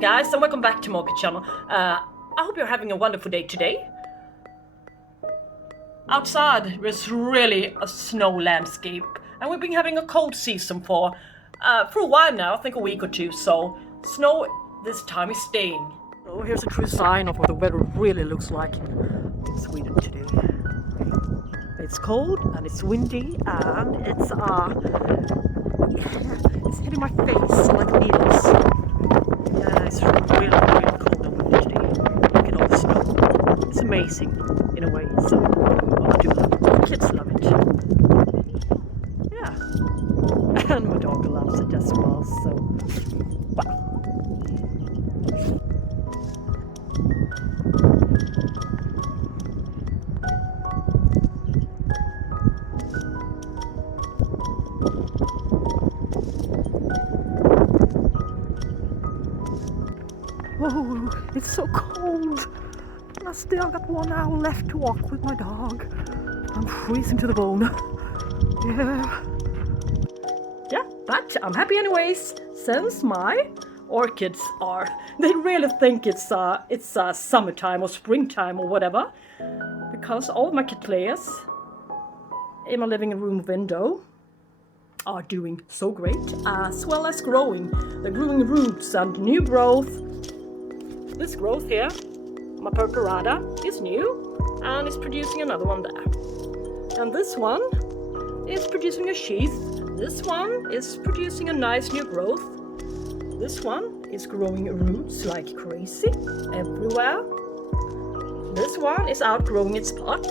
Hello guys and welcome back to my Orchid channel. I hope you're having a wonderful day today. Outside there's really a snow landscape and we've been having a cold season for a while now, I think a week or two, so snow this time is staying. Oh, here's a true sign of what the weather really looks like in Sweden today. It's cold and it's windy and it's hitting my face like needles. Yeah, it's really cold and windy today. Look at all the snow. It's amazing in a way, so I do love it. The kids love it. Yeah. And my dog loves it as well, so wow. Oh, it's so cold. And I still got 1 hour left to walk with my dog. I'm freezing to the bone. Yeah, but I'm happy anyways, since my orchids they really think it's summertime or springtime or whatever, because all of my Cattleyas in my living room window are doing so great, as well as growing. They're growing roots and new growth. This growth here, my purpurata, is new and is producing another one there. And this one is producing a sheath. This one is producing a nice new growth. This one is growing roots like crazy everywhere. This one is outgrowing its pot.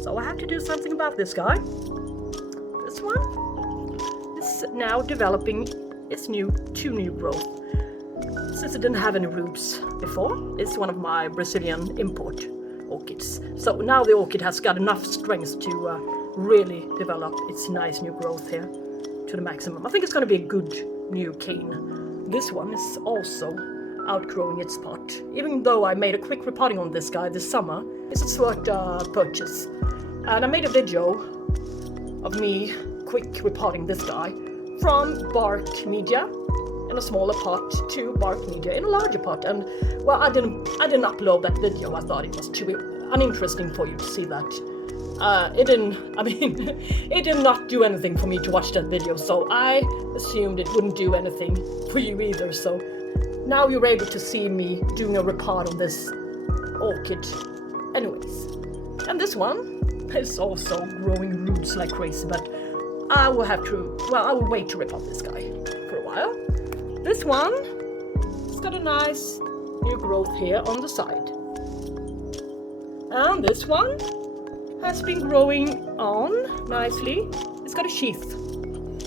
So I have to do something about this guy. This one is now developing its two new growth. Since it didn't have any roots before, it's one of my Brazilian import orchids. So now the orchid has got enough strength to really develop its nice new growth here to the maximum. I think it's going to be a good new cane. This one is also outgrowing its pot. Even though I made a quick repotting on this guy this summer, it's a Schwerter purchase. And I made a video of me quick repotting this guy from Blc media in a smaller pot to Blc media in a larger pot, and well, I didn't upload that video. I thought it was too uninteresting for you to see that. It did not do anything for me to watch that video, so I assumed it wouldn't do anything for you either. So now you're able to see me doing a repot on this orchid anyways. And this one is also growing roots like crazy, but I will wait to repot this guy for a while. This one has got a nice new growth here on the side. And this one has been growing on nicely. It's got a sheath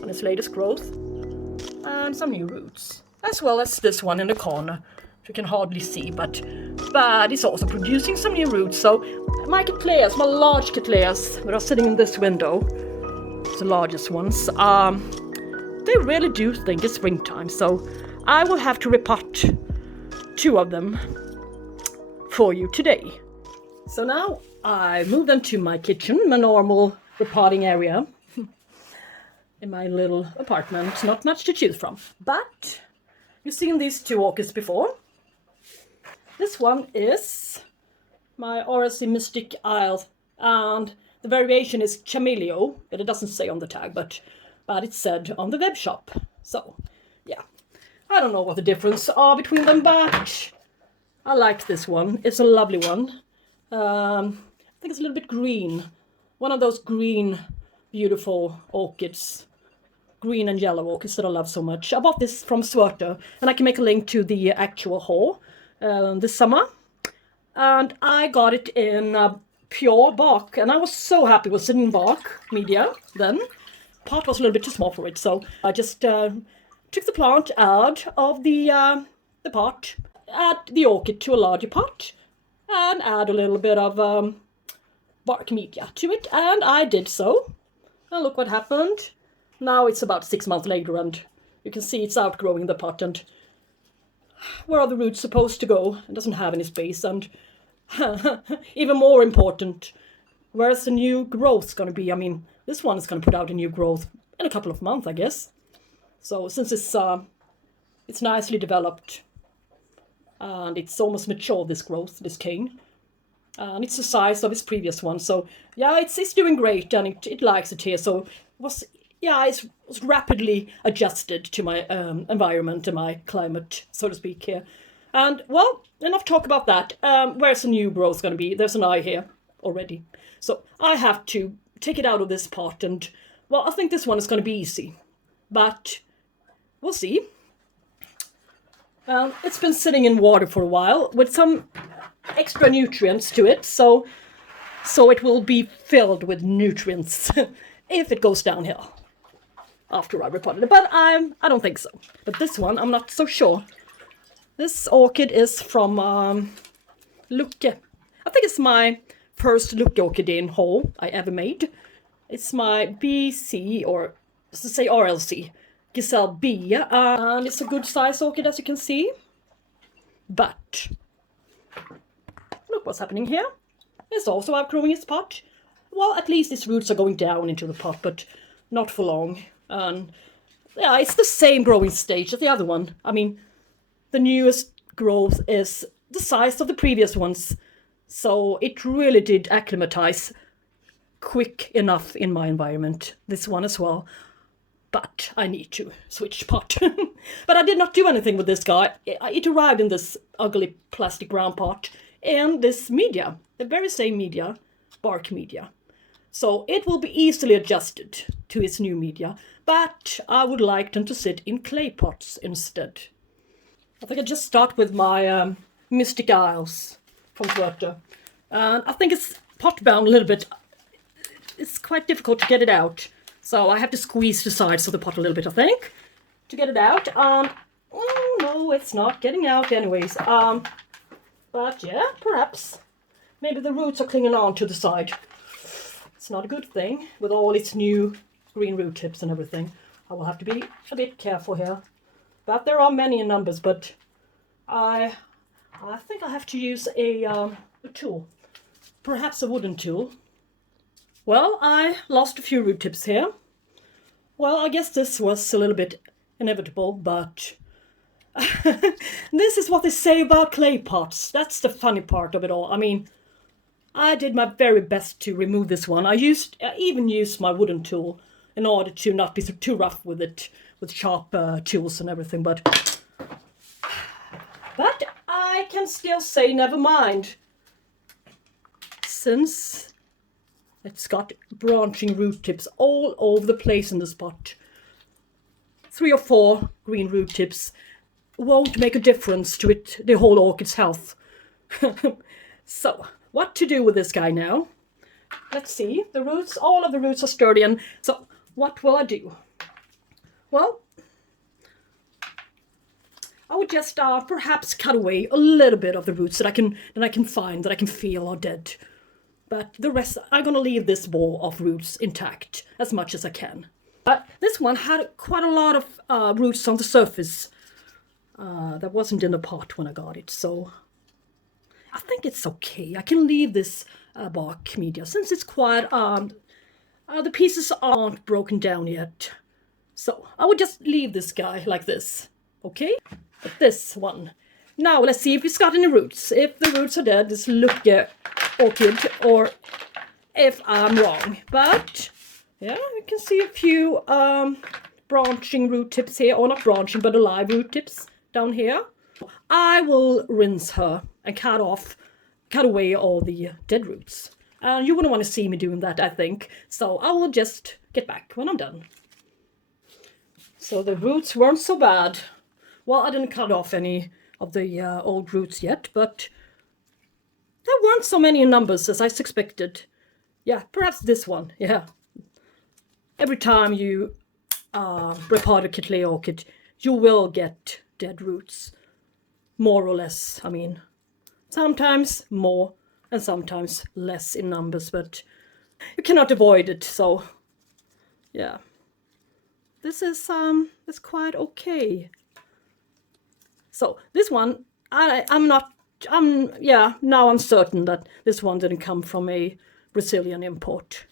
on its latest growth and some new roots. As well as this one in the corner, which you can hardly see, but it's also producing some new roots. So my Cattleyas, my large Cattleyas that are sitting in this window, the largest ones, they really do think it's springtime, so I will have to repot 2 of them for you today. So now I moved them to my kitchen, my normal repotting area in my little apartment. Not much to choose from, but you've seen these 2 orchids before. This one is my Blc Mystic Isle, and the variation is Chameleo, but it doesn't say on the tag, but it said on the web shop. So yeah, I don't know what the difference are between them, but I like this one. It's a lovely one. I think it's a little bit green, one of those green beautiful orchids, green and yellow orchids that I love so much. I bought this from Schwerter, and I can make a link to the actual haul this summer, and I got it in pure bark, and I was so happy with sitting in bark media then. Pot was a little bit too small for it, so I just took the plant out of the pot, add the orchid to a larger pot, and add a little bit of Blc media to it, and I did so. And look what happened. Now it's about 6 months later, and you can see it's outgrowing the pot, and where are the roots supposed to go? It doesn't have any space, and even more important, where's the new growth going to be? I mean, this one is going to put out a new growth in a couple of months, I guess. So since it's nicely developed, and it's almost mature, this growth, this cane. And it's the size of its previous one, so yeah, it's doing great, and it likes it here. So it was rapidly adjusted to my environment and my climate, so to speak, here. And well, enough talk about that. Where's the new growth going to be? There's an eye here already, so I have to take it out of this pot, and well, I think this one is going to be easy, but we'll see. It's been sitting in water for a while with some extra nutrients to it, so it will be filled with nutrients if it goes downhill after I repotted it. But I don't think so. But this one, I'm not so sure. This orchid is from Lucke. I think it's my first Lucke orchid haul I ever made. It's my BC, or to say RLC, Giselle B, and it's a good size orchid, as you can see. But look what's happening here. It's also outgrowing its pot. Well, at least its roots are going down into the pot, but not for long. And yeah, it's the same growing stage as the other one. I mean, the newest growth is the size of the previous ones, so it really did acclimatize quick enough in my environment, this one as well. But I need to switch pot. But I did not do anything with this guy. It arrived in this ugly plastic brown pot and this media, the very same media, bark media. So it will be easily adjusted to its new media, but I would like them to sit in clay pots instead. I think I just start with my Mystic Isles from Schwerter. And I think it's pot bound a little bit. It's quite difficult to get it out. So I have to squeeze the sides of the pot a little bit, I think, to get it out. Oh no, it's not getting out anyways. But yeah, perhaps. Maybe the roots are clinging on to the side. It's not a good thing with all its new green root tips and everything. I will have to be a bit careful here. But there are many in numbers, but I think I have to use a tool. Perhaps a wooden tool. Well, I lost a few root tips here. Well, I guess this was a little bit inevitable, but this is what they say about clay pots. That's the funny part of it all. I mean, I did my very best to remove this one. I even used my wooden tool in order to not be too rough with it, with sharp tools and everything, but I can still say never mind, since it's got branching root tips all over the place in this pot. 3 or 4 green root tips won't make a difference to the whole orchid's health. So, what to do with this guy now? Let's see. The roots, all of the roots are sturdy, and so what will I do? Well, I would just perhaps cut away a little bit of the roots that I can find, that I can feel are dead. But the rest, I'm going to leave this ball of roots intact as much as I can. But this one had quite a lot of roots on the surface that wasn't in the pot when I got it. So I think it's okay. I can leave this bark media since it's quite, the pieces aren't broken down yet. So I would just leave this guy like this. Okay? But this one. Now let's see if it's got any roots. If the roots are dead, this Lucke orchid, or if I'm wrong. But yeah, you can see a few branching root tips here, or not branching, but alive root tips down here. I will rinse her and cut away all the dead roots. You wouldn't want to see me doing that, I think. So I will just get back when I'm done. So the roots weren't so bad. Well, I didn't cut off any of the old roots yet, but there weren't so many in numbers as I suspected. Yeah, perhaps this one, yeah. Every time you repot a Cattleya orchid, you will get dead roots. More or less, I mean. Sometimes more and sometimes less in numbers, but you cannot avoid it, so yeah. This is quite okay. So this one, now I'm certain that this one didn't come from a Brazilian import.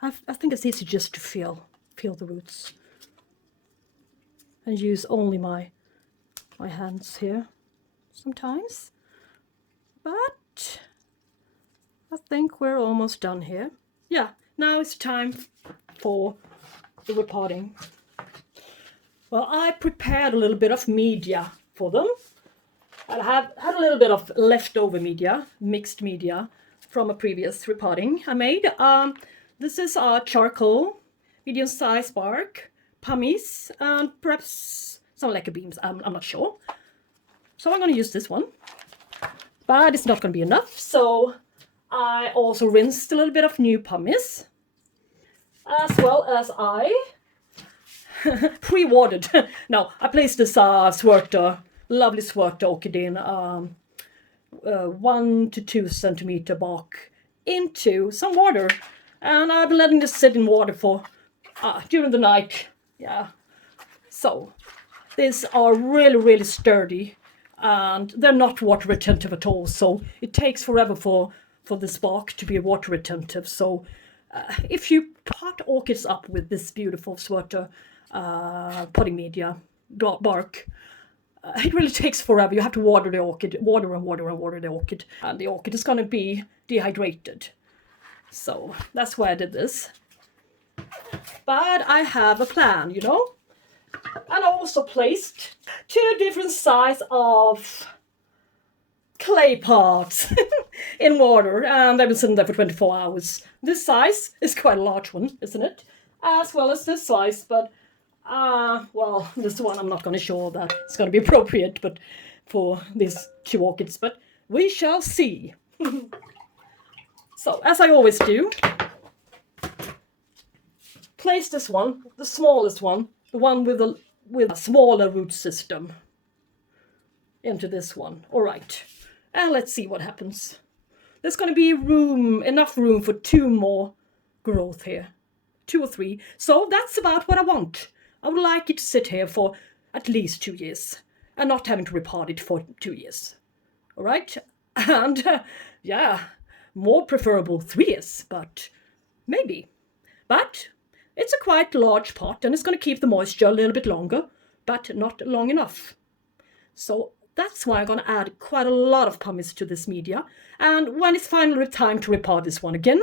I think it's easy just to feel feel the roots. And use only my hands here sometimes. But I think we're almost done here. Yeah, now it's time for the repotting. Well, I prepared a little bit of media for them. I have had a little bit of leftover media, mixed media, from a previous repotting I made. This is charcoal, medium-sized bark, pumice, and perhaps some lacquer beams. I'm not sure. So I'm going to use this one. But it's not going to be enough. So I also rinsed a little bit of new pumice. As well as I pre-watered. No, I placed this Schwerter, lovely Schwerter orchid in 1 to 2 centimeter bark into some water. And I've been letting this sit in water for during the night. Yeah. So these are really, really sturdy. And they're not water retentive at all. So it takes forever for this bark to be water retentive. So if you pot orchids up with this beautiful Schwerter potting media bark, it really takes forever. You have to water the orchid, water and water and water the orchid, and the orchid is going to be dehydrated. So that's why I did this. But I have a plan, you know. And I also placed 2 different sizes of clay pots in water, and they've been sitting there for 24 hours. This size is quite a large one, isn't it? As well as this size, but well, this one I'm not going to show that it's going to be appropriate, but for these 2 orchids, but we shall see. So, as I always do, place this one, the smallest one, the one with a smaller root system, into this one. All right, and let's see what happens. There's going to be enough room for 2 more growth here, 2 or 3. So that's about what I want. I would like it to sit here for at least 2 years and not having to repot it for 2 years. All right, and yeah, more preferable 3 years, but maybe. But it's a quite large pot and it's going to keep the moisture a little bit longer, but not long enough. So that's why I'm going to add quite a lot of pumice to this media. And when it's finally time to repot this one again,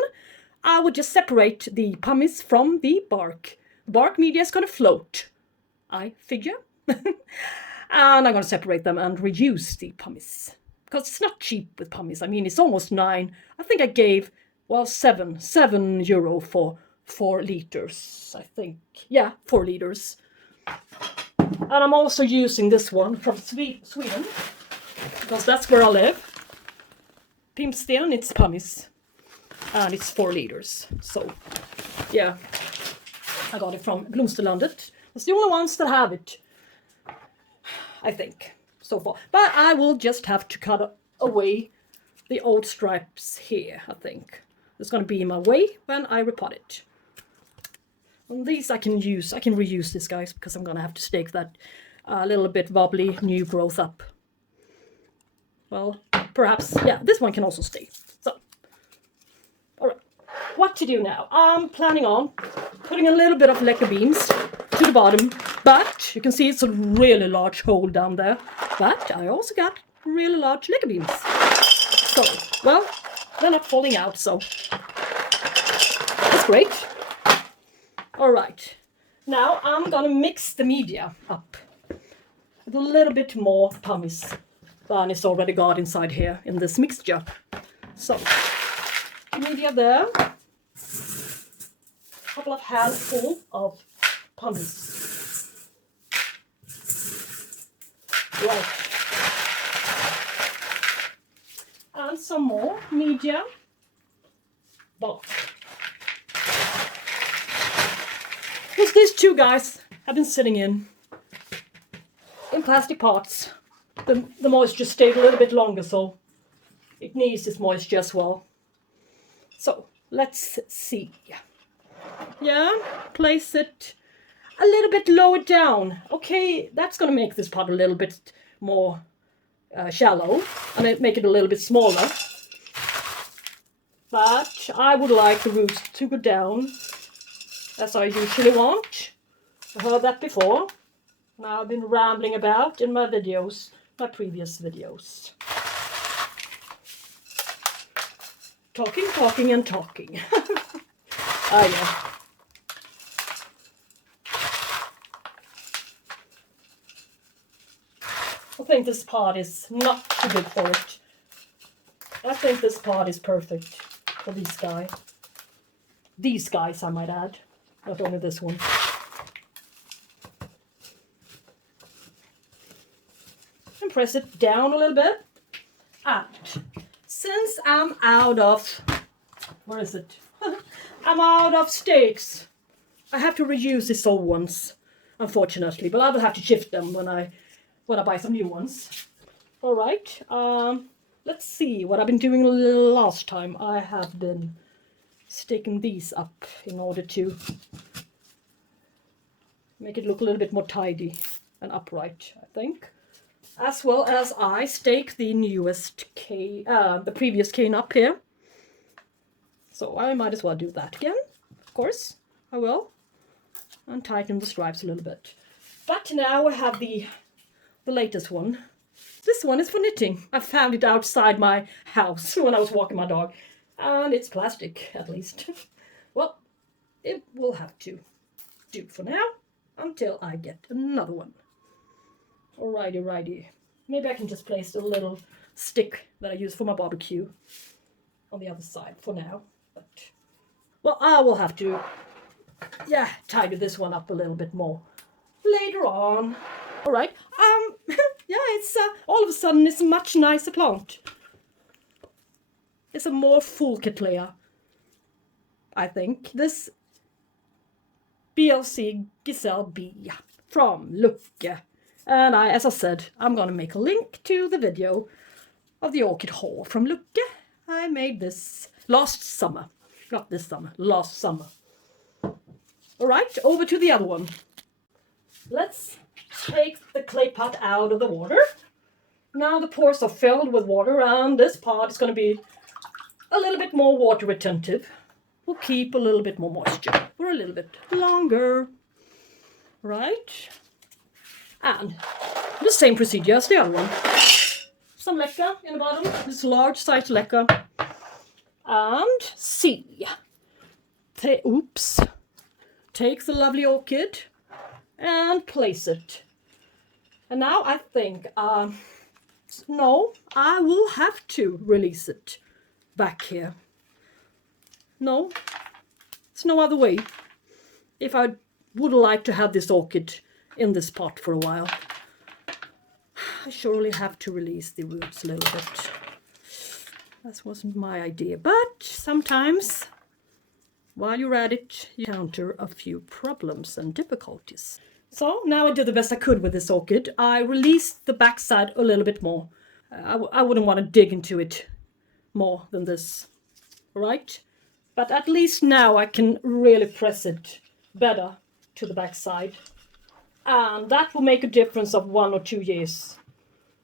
I would just separate the pumice from the bark. The bark media is going to float, I figure. And I'm going to separate them and reuse the pumice. Because it's not cheap with pumice. I mean, it's almost 9. I think I gave, well, 7 euro for 4 liters, I think. Yeah, 4 liters. And I'm also using this one from Sweden, because that's where I live. Pimpsten, it's pumice, and it's 4 liters. So, yeah, I got it from Blomsterlandet. It's the only ones that have it, I think, so far. But I will just have to cut away the old stripes here, I think. It's going to be in my way when I repot it. And these I can reuse this, guys, because I'm going to have to stake that little bit wobbly new growth up. Well, perhaps, yeah, this one can also stay. So, all right, what to do now? I'm planning on putting a little bit of lacquer beams to the bottom, but you can see it's a really large hole down there. But I also got really large lacquer beams. So, well, they're not falling out, so that's great. All right, now I'm gonna mix the media up with a little bit more pumice than it's already got inside here in this mixture. So, media there, a couple of handfuls of pumice. Right. And some more media. Bark. Because these 2 guys have been sitting in plastic pots. The moisture stayed a little bit longer, so it needs this moisture as well. So let's see. Yeah, place it a little bit lower down. Okay, that's going to make this pot a little bit more shallow and make it a little bit smaller. But I would like the roots to go down as I usually want. I heard that before. Now I've been rambling about in my videos, my previous videos. Talking and talking. Oh yeah. I think this pot is not too big for it. I think this pot is perfect for these guys. These guys, I might add. Not only this one. And press it down a little bit. And since I'm out of... Where is it? I'm out of sticks. I have to reuse these old ones, unfortunately. But I will have to shift them when I buy some new ones. All right. Let's see what I've been doing last time. I have been sticking these up in order to make it look a little bit more tidy and upright, I think. As well as I stake the newest cane, the previous cane up here. So I might as well do that again. Of course, I will. And tighten the stripes a little bit. But now I have the latest one. This one is for knitting. I found it outside my house when I was walking my dog. And it's plastic, at least. Well, it will have to do for now until I get another one. Alrighty. Maybe I can just place a little stick that I use for my barbecue on the other side for now. But, well, I will have to, tidy this one up a little bit more later on. Alright, it's all of a sudden it's a much nicer plant. It's a more full Cattleya, I think. This Blc Giselle B from Lucke. And as I said, I'm going to make a link to the video of the orchid haul from Lucke. I made this last summer. Not this summer, last summer. Alright, over to the other one. Let's take the clay pot out of the water. Now the pores are filled with water and this pot is going to be a little bit more water retentive. We'll keep a little bit more moisture for a little bit longer. Right? And the same procedure as the other one. Some Lucke in the bottom, this large size Lucke. And see. Take the lovely orchid and place it. And now I think, no, I will have to release it back here. No, it's no other way. If I would like to have this orchid in this pot for a while, I surely have to release the roots a little bit. That wasn't my idea, but sometimes while you're at it, you encounter a few problems and difficulties. So now I did the best I could with this orchid. I released the backside a little bit more. I wouldn't want to dig into it more than this, right? But at least now I can really press it better to the backside. And that will make a difference of 1 or 2 years.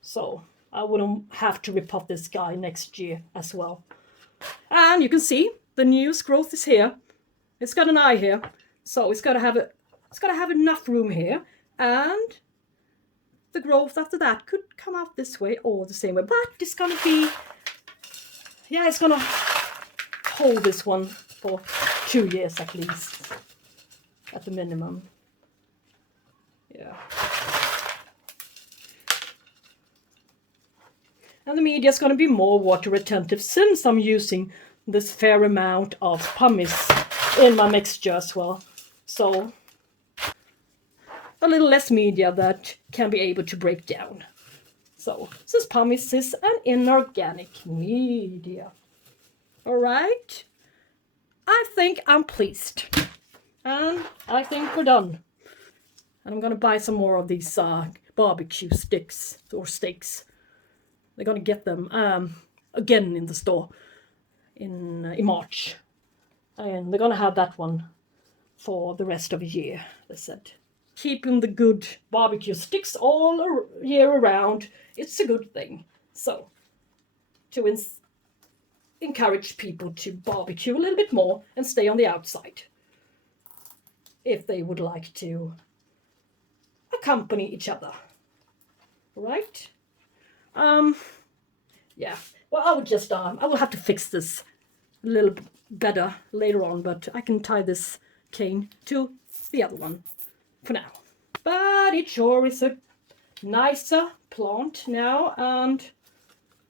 So I wouldn't have to repot this guy next year as well. And you can see the newest growth is here. It's got an eye here, so it's got to have enough room here, and the growth after that could come out this way or the same way. But it's gonna be, it's gonna hold this one for 2 years at least, at the minimum. Yeah. And the media is going to be more water retentive since I'm using this fair amount of pumice in my mixture as well. So a little less media that can be able to break down. So this pumice is an inorganic media. All right. I think I'm pleased. And I think we're done. And I'm going to buy some more of these barbecue sticks or steaks. They're going to get them again in the store in March. And they're going to have that one for the rest of the year, they said. Keeping the good barbecue sticks all year around, it's a good thing. So, to encourage people to barbecue a little bit more and stay on the outside. if they would like to accompany each other. Right? Yeah. Well, I would just, I will have to fix this a little better later on, but I can tie this cane to the other one for now. But it sure is a nicer plant now, and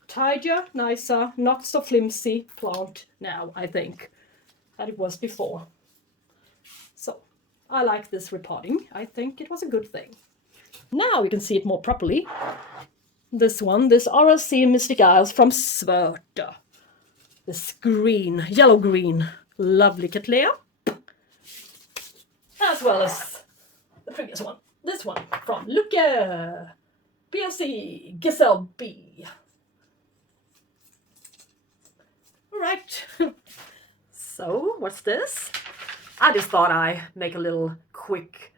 tidier, nicer, not so flimsy plant now, I think, than it was before. So, I like this repotting. I think it was a good thing. Now you can see it more properly. This one, this Blc Mystic from Schwerter. This green, yellow-green, lovely Cattleya. As well as the previous one, this one from Lucke, Blc Giselle B. Alright, so what's this? I just thought I'd make a little quick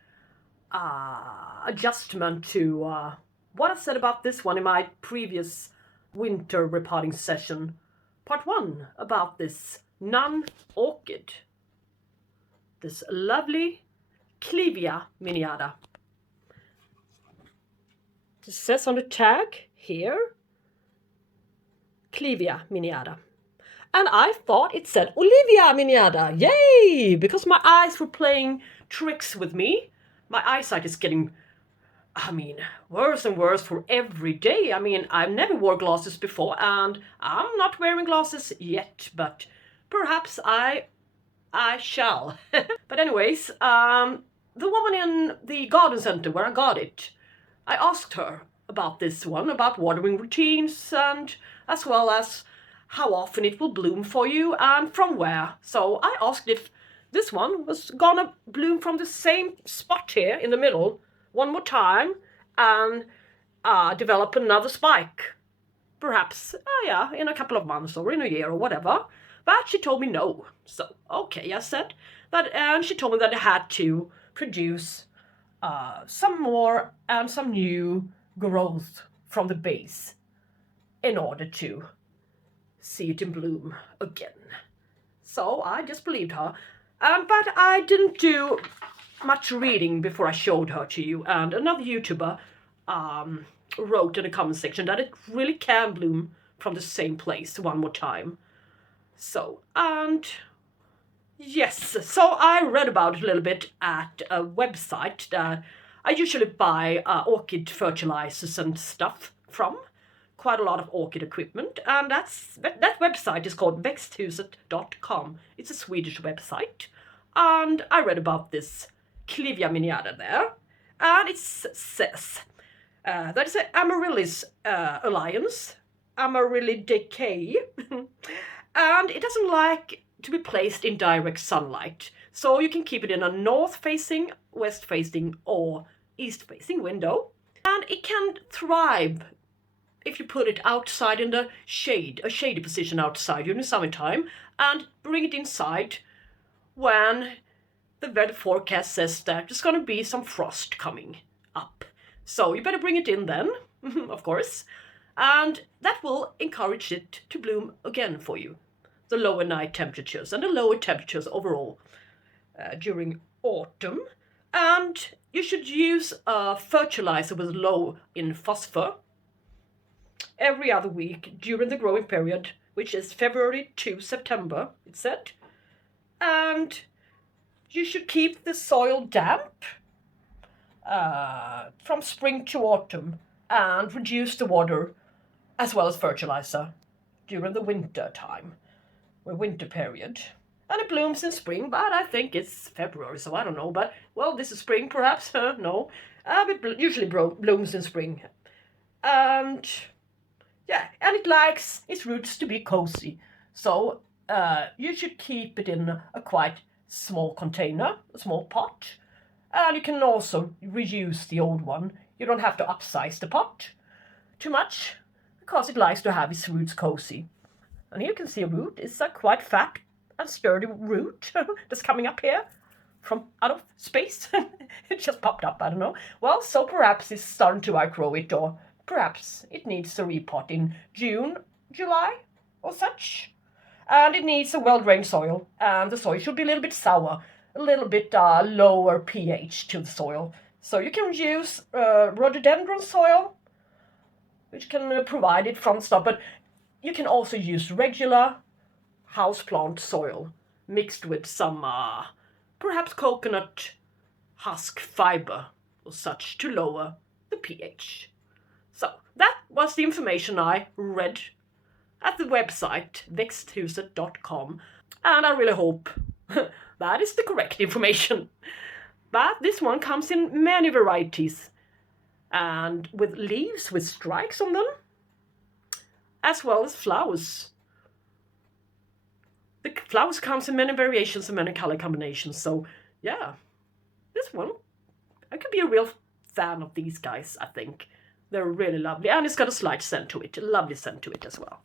adjustment to what I said about this one in my previous winter repotting session. Part 1 about this non-orchid. This lovely Clivia Miniata. It says on the tag here, Clivia Miniata. And I thought it said Olivia Miniata. Yay! Because my eyes were playing tricks with me. My eyesight is getting, worse and worse for every day. I've never wore glasses before, and I'm not wearing glasses yet, but perhaps I shall. But anyways, the woman in the garden center where I got it, I asked her about this one, about watering routines, and as well as how often it will bloom for you and from where. So I asked if this one was gonna bloom from the same spot here in the middle one more time and develop another spike. Perhaps, in a couple of months or in a year or whatever. But she told me no. So, okay, I said that, and she told me that I had to produce some more and some new growth from the base in order to see it in bloom again. So I just believed her. But I didn't do much reading before I showed her to you, and another YouTuber wrote in the comment section that it really can bloom from the same place one more time. So, and yes, so I read about it a little bit at a website that I usually buy orchid fertilizers and stuff from. Quite a lot of orchid equipment, and that website is called växthuset.com. It's a Swedish website, and I read about this Clivia Miniata there, and it says that is an Amaryllis alliance, Amaryllidaceae, and it doesn't like to be placed in direct sunlight, so you can keep it in a north-facing, west-facing, or east-facing window, and it can thrive if you put it outside in the shade, a shady position outside during the summertime, and bring it inside when the weather forecast says that there's going to be some frost coming up. So you better bring it in then, of course, and that will encourage it to bloom again for you. The lower night temperatures and the lower temperatures overall during autumn. And you should use a fertilizer with low in phosphor every other week during the growing period, which is February to September, it said. And you should keep the soil damp from spring to autumn and reduce the water as well as fertilizer during the winter time, or winter period. And it blooms in spring, but I think it's February, so I don't know. But, well, this is spring perhaps, no. It usually blooms in spring. And yeah, and it likes its roots to be cozy. So you should keep it in a quite small container, a small pot. And you can also reuse the old one. You don't have to upsize the pot too much, because it likes to have its roots cozy. And here you can see a root. It's a quite fat and sturdy root that's coming up here from out of space. It just popped up, I don't know. Well, so perhaps it's starting to outgrow it, or perhaps it needs a repot in June, July, or such. And it needs a well-drained soil, and the soil should be a little bit sour, a little bit lower pH to the soil. So you can use rhododendron soil, which can provide it from start, but you can also use regular houseplant soil mixed with some perhaps coconut husk fiber or such to lower the pH. So that was the information I read at the website växthuset.com, and I really hope that is the correct information. But this one comes in many varieties and with leaves with strikes on them, as well as flowers. The flowers comes in many variations and many color combinations, so yeah, this one, I could be a real fan of these guys, I think. They're really lovely, and it's got a slight scent to it, a lovely scent to it as well.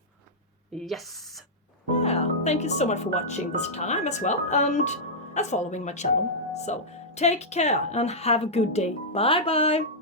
Yes. Yeah, thank you so much for watching this time as well, and as following my channel. So take care and have a good day. Bye bye.